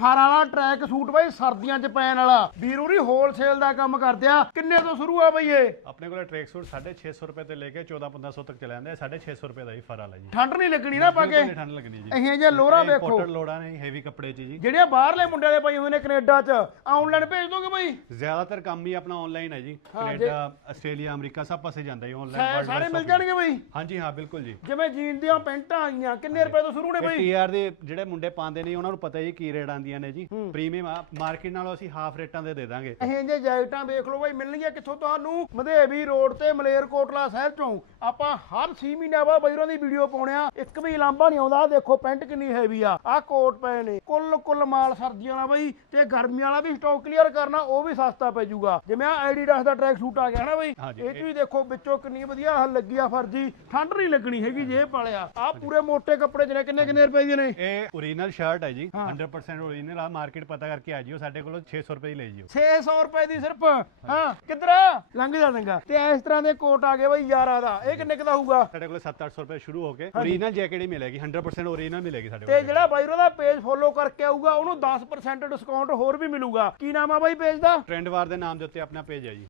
ਫਰ ਵਾਲਾ track suit ਬਾਈ ਸਰਦੀਆਂ 'ਚ ਪੈਣ ਵਾਲਾ। ਵੀਰੂਰੀ ਹੋਲਸੇਲ ਦਾ ਕੰਮ ਕਰਦੇ ਆ। ਕਿੰਨੇ ਤੋਂ ਸ਼ੁਰੂ ਆ ਬਈ ਇਹ? ਆਪਣੇ ਕੋਲੇ ਟਰੈਕ ਸੂਟ 650 ਰੁਪਏ ਤੋਂ ਲੈ ਕੇ 14-1500 ਤੱਕ ਚਲੇ ਜਾਂਦੇ ਆ 650 ਰੁਪਏ ਦਾ ਹੀ ਫਰ ਵਾਲਾ ਜੀ। ਠੰਡ ਨਹੀਂ ਲੱਗਣੀ ਨਾ ਪਾ ਕੇ? ਬਿਲਕੁਲ ਨੀ ਠੰਡ ਲੱਗਣੀ ਜੀ। ਇਹ ਜੇ ਲੋਰਾ ਵੇਖੋ। ਕੋਟਨ ਲੋੜਾਂ ਨੇ ਹੈਵੀ ਕੱਪੜੇ 'ਚ ਜੀ। ਜਿਹੜੀਆਂ ਬਾਹਰਲੇ ਮੁੰਡੇ ਵਾਲੇ ਪਏ ਹੋਏ ਨੇ ਕੈਨੇਡਾ 'ਚ ਆਨਲਾਈਨ ਭੇਜ ਦੋਗੇ ਬਈ? ਜ਼ਿਆਦਾਤਰ ਕੰਮ ਹੀ ਆਪਣਾ ਆਨਲਾਈਨ ਹੈ ਜੀ। ਕੈਨੇਡਾ ਆਸਟ੍ਰੇਲੀਆ ਅਮਰੀਕਾ ਸਭ ਪਾਸੇ ਜਾਂਦਾ ਹੈ ਆਨਲਾਈਨ ਸਾਰੇ ਮਿਲ ਜਾਣਗੇ ਬਈ? ਹਾਂਜੀ ਹਾਂ ਬਿਲਕੁਲ ਜੀ। ਜਿਵੇਂ ਜੀਨ ਦੀਆਂ ਪੈਂਟਾਂ ਆਈਆਂ ਕਿੰਨੇ ਰੁਪਏ ਤੋਂ ਸ਼ੁਰੂ ਨੇ ਬਈ? ਟੀਆਰ ਦੇ ਜਿਹੜੇ ਮੁੰਡੇ ਪਾਉਂਦੇ ਨੇ ਉਹਨਾਂ ਨੂੰ ਪਤਾ ਹੀ ਕੀ ਰੇਟ ਆਂਦੀਆਂ ਨੇ ਜੀ। ਪ੍ਰੀਮੀਅਮ ਮਾਰਕੀਟ ਨਾਲੋਂ ਅਸੀਂ ਹਾਫ ਰੇਟਾਂ ਦੇ ਦੇ ਦਾਂਗੇ। ਇਹ ਜੇ ਜੈਕਟਾਂ ਵੇਖ ਲਓ ਬਾਈ ਮਿਲਣਗੀਆਂ ਕਿੱਥੋਂ ਤੁਹਾਨੂੰ? ਮਧੇਵੀ ਰੋਡ ਤੇ ਮਲੇਰਕੋਟਲਾ ਸ਼ਹਿਰ ਚੋਂ। ਆਪਾਂ ਹਰ 6 ਮਹੀਨਿਆਂ ਬਾਅਦ ਬਈਰਾਂ ਦੀ ਵੀਡੀਓ ਪਾਉਣੇ ਆ। ਇੱਕ ਵੀ ਲਾਂਭਾ ਨਹੀਂ ਆਉਂਦਾ। ਦੇਖੋ ਪੈਂਟ ਕਿੰਨੀ ਹੈਵੀ ਆ। ਆਹ ਕੋਟ ਪਏ ਨੇ। ਕੁੱਲ ਕੁੱਲ ਮਾਲ ਸਰਦੀਆਂ ਦਾ ਬਾਈ। ਤੇ ਗਰਮੀਆਂ ਵਾਲਾ ਵੀ ਸਟਾਕ ਕਲੀਅਰ ਕਰਨਾ ਉਹ ਵੀ ਸਸਤਾ ਪੈ ਜਾਊਗਾ। ਜਿਵੇਂ ਆ ਐਡੀਡਾਸ ਦਾ ਟਰੈਕ ਸੂਟ ਆ ਗਿਆ ਨਾ ਬਾਈ। ਇਹ ਵੀ ਦੇਖੋ ਵਿੱਚੋਂ ਕਿੰਨੀ ਵਧੀਆ ਆਹ ਲੱਗੀ ਆ ਫਰਜੀ। ਠੰਡ ਨਹੀਂ ਲੱਗਣੀ ਹੈਗੀ ਜੇ ਪਾਲਿਆ। ਆਹ ਪੂਰੇ ਮੋٹے ਕੱਪੜੇ ਜਿਹੜੇ ਕਿੰਨੇ ਕਿੰਨੇ ਰੁਪਏ ਦੇ ਨੇ? ਇਹ ਓਰੀਜਨਲ ਸ਼ਰਟ ਹੈ। ਜੀ 100% ਓਰੀਜਨਲ ਆ ਮਾਰਕੀਟ ਪਤਾ ਕਰਕੇ ਆ ਜਿਓ ਸਾਡੇ ਕੋਲੋਂ 600 ਰੁਪਏ ਹੀ ਲੈ ਜਿਓ। 600 ਰੁਪਏ ਦੀ ਸਿਰਫ? ਹਾਂ। ਕਿੱਧਰ? ਲੰਘ ਜਾ ਲੰਗਾ ਤੇ ਇਸ ਤਰ੍ਹਾਂ ਦੇ ਕੋਟ ਆ ਗਏ ਬਈ ਯਾਰਾਂ ਦਾ। ਇਹ ਕਿੰਨੇ ਦਾ ਹੋਊਗਾ? ਸਾਡੇ ਕੋਲ 7-800 ਰੁਪਏ ਸ਼ੁਰੂ ਹੋ ਕੇ ਓਰੀਜਨਲ ਜੈਕਟ ਹੀ ਮਿਲੇਗੀ 100% ਓਰੀਜਨਲ ਮਿਲੇਗੀ ਸਾਡੇ ਤੇ ਕੋਲ। ਜਿਹੜਾ ਬਾਈਰੋ ਦਾ ਪੇਜ ਫੋਲੋ ਕਰਕੇ ਆਊਗਾ ਉਹਨੂੰ 10% ਡਿਸਕਾਊਂਟ ਹੋਰ ਵੀ ਮਿਲੂਗਾ। ਕੀ ਨਾਮ ਆ ਬਾਈ ਪੇਜ ਦਾ? ਟ੍ਰੈਂਡ ਵਾਰ ਦੇ ਨਾਮ ਦੇ ਉੱਤੇ ਆਪਣਾ ਪੇਜ ਹੈ ਜੀ।